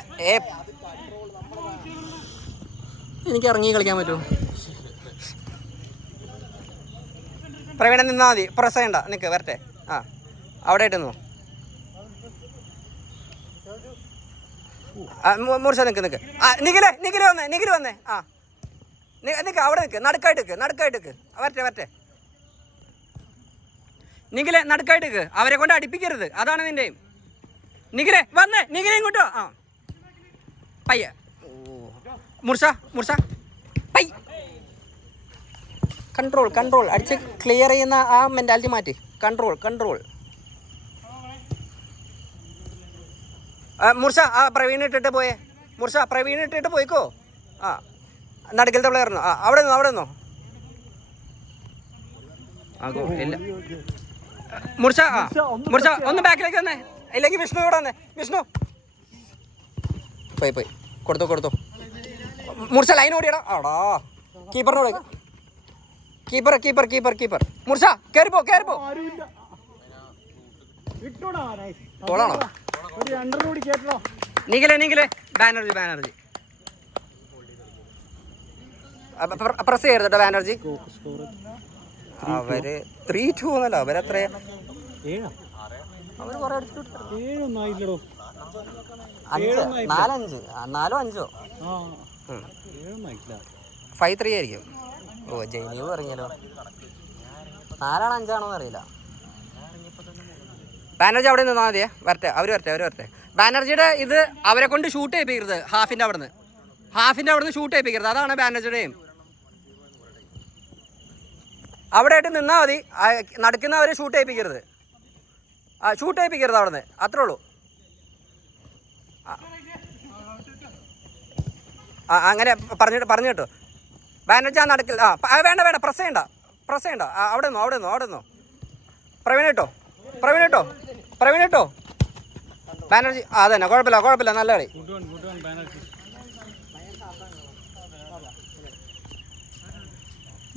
എനിക്ക് ഇറങ്ങി കളിക്കാൻ പറ്റുമോ? പ്രവീണ നിന്നാ മതി, പ്രസ് ചെയ്യണ്ട, നിൽക്ക് വരട്ടെ. ആ അവിടെ ആയിട്ടൊന്നു മുർഷ നിൽക്ക്. ആ നിഖില് വന്നേ. ആ നിൽക്ക് അവിടെ നടുക്കായിട്ട് വരട്ടെ. നിഖിലെ നടുക്കായിട്ട് അവരെ കൊണ്ട് അടുപ്പിക്കരുത്, അതാണ് നിൻ്റെയും. നിഖിലെ ഇങ്ങോട്ടോ. ആ പയ്യ മുർഷ പൈ. കൺട്രോൾ അടിച്ച് ക്ലിയർ ചെയ്യുന്ന ആ മെൻറ്റാലിറ്റി മാറ്റി. കൺട്രോൾ. മുർഷ ആ പ്രവീൺ ഇട്ടിട്ട് പോയേ. മുർഷ പ്രവീൺ ഇട്ടിട്ട് പോയിക്കോ. ആ നടുക്കലത്തെ പ്ലെയറിനോ. ആ അവിടെ നിന്നോ. ഇല്ല മുർഷ ഒന്ന് ബാക്കിലേക്ക് വന്നേ, ഇല്ലെങ്കിൽ വിഷ്ണു ഇവിടെ വന്നേ. വിഷ്ണു പോയി കൊടുത്തോ. മുർഷ ലൈൻ ഓടിയടാ. ആടാ കീപ്പറിനോട് കീപ്പർ. മുർഷ കയറിപ്പോ. ഗോളാണോ? നിഖിലെ ബാനർജി പ്രസ് ചെയ്യരുത് ബാനർജി. അവര് 3-2 എന്നല്ല, അവരത്ര അവര് കുറെ അടിച്ചു. 4-5 5-3 ആയിരിക്കും. ഓ ജൈനീവ് ഇറങ്ങിയല്ലോ. 4-5 അറിയില്ല. ബാനർജി അവിടെ നിന്നാൽ മതിയേ. അവര് വരട്ടെ. ബാനർജിയുടെ ഇത് അവരെ കൊണ്ട് ഷൂട്ട് ചെയ്യിപ്പിക്കരുത്. ഹാഫിൻ്റെ അവിടുന്ന് ഷൂട്ട് ചെയ്യിപ്പിക്കരുത്, അതാണ് ബാനർജിയുടെയും. അവിടെ ആയിട്ട് നിന്നാൽ മതി, നടക്കുന്നവരെ ഷൂട്ട് ചെയ്യിപ്പിക്കരുത്. ഷൂട്ട് ചെയ്യിപ്പിക്കരുത് അവിടുന്ന്, അത്രേ ഉള്ളൂ. അങ്ങനെ പറഞ്ഞു കേട്ടോ. ബാനർജി ആ നടക്കിൽ. വേണ്ട പ്രസ് ചെയ്യണ്ട. അവിടെ നിന്നോ. പ്രവീൺ കേട്ടോ. ബാനർജി അതന്നെ, കുഴപ്പമില്ല, നല്ല കളി.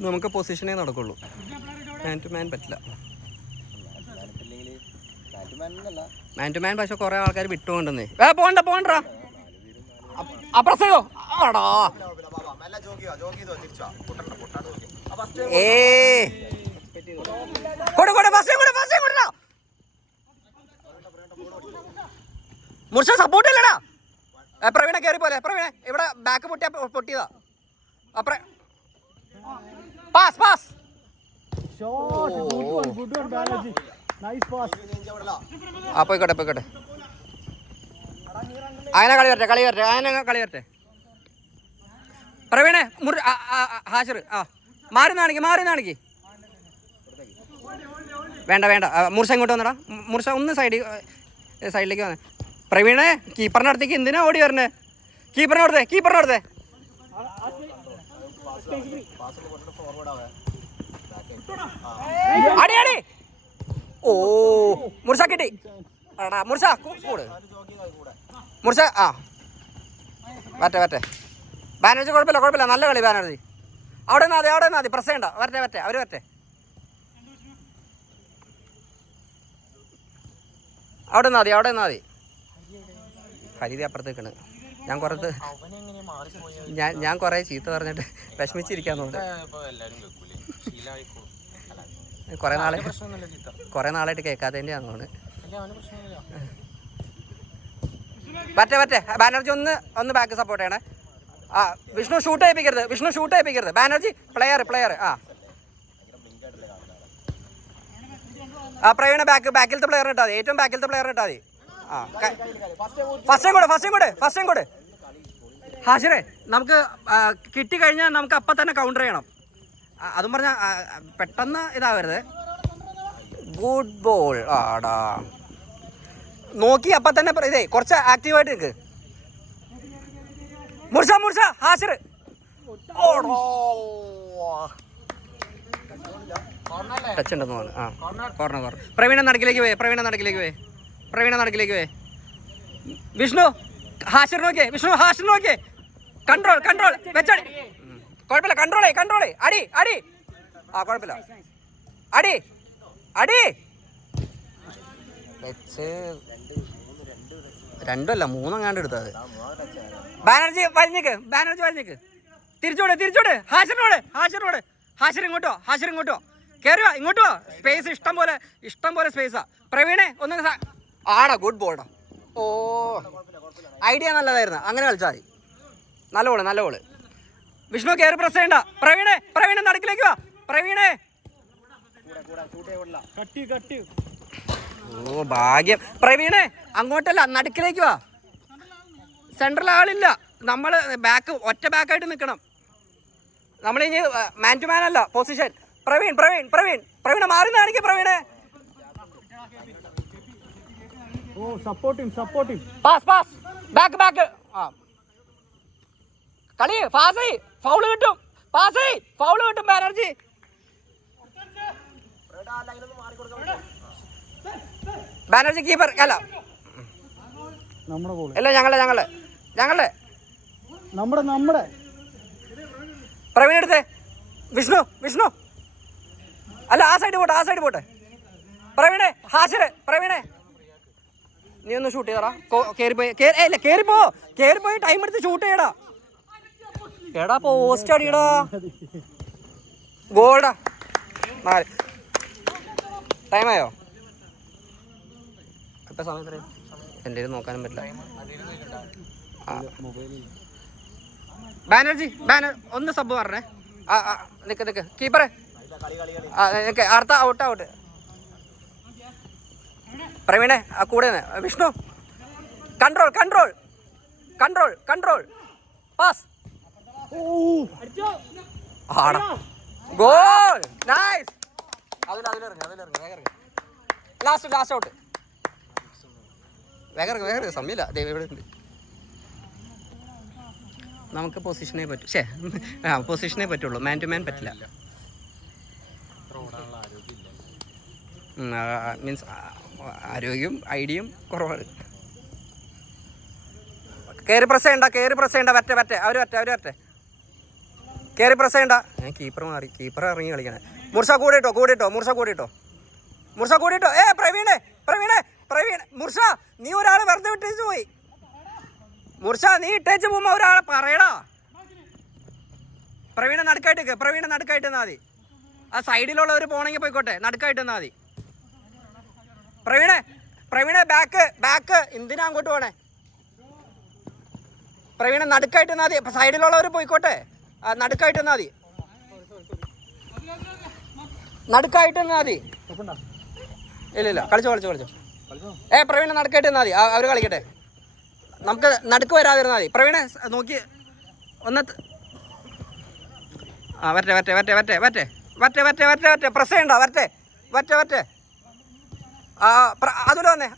നമുക്ക് പൊസിഷനേ നടക്കുള്ളൂ, മാൻ ടു മാൻ പറ്റില്ല. മാൻ ടു മാൻ പക്ഷെ കുറെ ആൾക്കാർ വിട്ടുകൊണ്ടെന്നേ. പോണ്ട പ്രസ് ചെയ്തോ. ആടാ മുർഷ സപ്പോർട്ട് ഇല്ലടാ. പ്രവീണ കയറി പോലെ. പ്രവീണ ഇവിടെ ബാക്ക് പൊട്ടിയതാ. Pass pass. പോയിക്കോട്ടെ പോയിക്കോട്ടെ. അങ്ങനെ കളി വരട്ടെ. പ്രവീണേ ഹാഷിർ മാറി നാണിക്ക്. വേണ്ട മുർഷ ഇങ്ങോട്ട് വന്നടാ. മുർഷ ഒന്ന് സൈഡിലേക്ക് വന്നേ. പ്രവീണേ കീപ്പറിൻ്റെ അടുത്തേക്ക് എന്തിനാ ഓടി വരണേ? കീപ്പറിനോടത്തെ അടി. ഓ മുർഷ കിട്ടി. മുർഷ കൂട്. മുർഷ വരട്ടെ. ബാനർജി കുഴപ്പമില്ല. നല്ല കളി ബാനർജി. അവിടെ നിന്നാ പ്രസ് ചെയ്യണ്ട. വരട്ടെ അവര് വരട്ടെ. അവിടെ നിന്നാ മതി. ഹരിതി അപ്പുറത്തേക്കാണ്. ഞാൻ കുറേ ചീത്ത പറഞ്ഞിട്ട് വിഷമിച്ചിരിക്കാൻ തോന്നുന്നു. കുറേ നാളായിട്ട് കേൾക്കാത്തതിൻ്റെയാന്ന് തോന്നുന്നു. വരട്ടെ. ബാനർജി ഒന്ന് ബാക്ക് സപ്പോർട്ട് ചെയ്യണേ. വിഷ്ണു ഷൂട്ട് ചെയ്യിപ്പിക്കരുത്. ബാനർജി പ്ലെയർ. പ്രവീണ ബാക്കിലത്തെ പ്ലെയർ ഇട്ടാൽ മതി. ഏറ്റവും ബാക്കിലത്തെ പ്ലെയർ ഇട്ടാൽ മതി. ഫസ്റ്റ് കൂടെ. ഹാഷിറേ നമുക്ക് കിട്ടിക്കഴിഞ്ഞാൽ നമുക്ക് അപ്പം തന്നെ കൗണ്ടർ ചെയ്യണം. അതും പറഞ്ഞാൽ പെട്ടെന്ന് ഇതാവരുത്. Good ball. ആടാ നോക്കി അപ്പം തന്നെ ഇതേ കുറച്ച് ആക്റ്റീവായിട്ട് നിൽക്ക്. മുർഷ ഹാഷിർ. ടച്ച് ഉണ്ടെന്ന് തോന്നുന്നു. കോർണർ. പ്രവീണ നടുക്കിലേക്ക് പോയി. വിഷ്ണു ഹാഷിർ നോക്കിയേ. കൺട്രോൾ വെച്ചടി. കുഴപ്പമില്ല. കൺട്രോൾ അടി. കുഴപ്പമില്ല. അടി വെച്ച് 2 അല്ല 3 എങ്ങാണ്ട് എടുത്തത്. ബാനർജി വലിഞ്ഞേക്ക്. തിരിച്ചോട്. ഹാഷിർ ഇങ്ങോട്ടോ. കയറുക ഇങ്ങോട്ടോ. സ്പേസ് ഇഷ്ടം പോലെ സ്പേസാ. പ്രവീണേ ഒന്ന് ആടാ. ഗുഡ് ബോൾടാ. ഓ ഐഡിയ നല്ലതായിരുന്നു. അങ്ങനെ കളിച്ചാൽ മതി. നല്ല ബോള്. വിഷ്ണു കയറി പ്രസ് ചെയ്യണ്ട. പ്രവീണ നടുക്കിലേക്ക് വാ. പ്രവീണേ ഓ ഭാഗ്യം. പ്രവീണേ അങ്ങോട്ടല്ല നടുക്കിലേക്ക് വാ. സെൻട്രൽ ആളില്ല. നമ്മൾ ഒറ്റ ബാക്കായിട്ട് നിൽക്കണം. നമ്മളിനി മാൻ ടു മാൻ അല്ല പൊസിഷൻ. പ്രവീണ മാറി കാണിക്കുക. പ്രവീണേ പാസ് ബാക്ക്. കളി ഫാസ് ഫൗള് കിട്ടും. ബാനർജി കീപ്പർ അല്ല. ഞങ്ങളെ പ്രവീൺ എടുത്തേ. വിഷ്ണു അല്ല ആ സൈഡ് പോട്ടെ. പ്രവീണേ നീ ഒന്ന് ഷൂട്ട് ചെയ്തടാ. കേറിപ്പോയി ടൈം എടുത്ത് ഷൂട്ട് ചെയ്യടാ. പോസ്റ്റ് അടിയടാ. ഗോൾഡാ. 4 ടൈമായോ? ഇപ്പം സമയം എത്രയോ? എൻ്റെ നോക്കാനും പറ്റില്ല. ബാനർജി ഒന്ന് സബ് പറഞ്ഞേ. നിക്ക് കീപ്പറെ അടുത്ത ഔട്ട്. പ്രവീണേ കൂടെ വിഷ്ണു. Control pass. ആടാ ഗോൾ. നൈസ്. അതിലിറങ്ങി. Last out. വേഗം സമയമില്ല. ഇവിടെ ഉണ്ട്. നമുക്ക് പൊസിഷനേ പറ്റുള്ളൂ. മാൻ ടു മാൻ പറ്റില്ല. മീൻസ് ആരോഗ്യം ഐഡിയയും കുറവാണ്. കയറി പ്രസ് ചെയ്യണ്ട. വരട്ടെ. അവർ വരട്ടെ. കയറി പ്രസ് ചെയ്യണ്ട. കീപ്പർ മാറി. കീപ്പർ ഇറങ്ങി കളിക്കണേ. മുർഷ കൂടിട്ടോ. പ്രവീണേ മുർഷ നീ ഒരാളെ വെറുതെ വിട്ടേച്ച് പോയി. മുർഷ നീ ഇട്ടേച്ച് പോകുമ്പോ ഒരാളെ പറയടാ. പ്രവീണ നടുക്കായിട്ട് പ്രവീണ നടുക്കായിട്ട് നിന്നാൽ മതി. ആ സൈഡിലുള്ളവർ പോണെങ്കിൽ പോയിക്കോട്ടെ, നടുക്കായിട്ട് നിന്നാൽ മതി. പ്രവീണ ബാക്ക് എന്തിനാ അങ്ങോട്ട് പോണേ? പ്രവീണ നടുക്കായിട്ട് നിന്നാൽ മതി. സൈഡിലുള്ളവർ പോയിക്കോട്ടെ, നടുക്കായിട്ട് നിന്നാൽ മതി. നടുക്കായിട്ട് നിന്നാൽ മതി. ഇല്ല കളിച്ചോ. പ്രവീണ നടുക്കായിട്ട് നിന്നാൽ മതി. അവർ കളിക്കട്ടെ, നമുക്ക് നടുക്ക് വരാതിരുന്നാൽ മതി. പ്രവീണ നോക്കി ഒന്ന് വരട്ടെ. പ്രസ് ചെയ്യണ്ട, വരട്ടെ.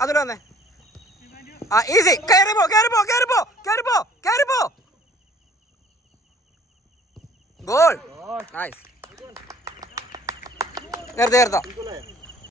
അതിൽ വന്നേ. ഈസി. കേറിപ്പോ. ഗോൾ. നൈസ്. നേരത്തെ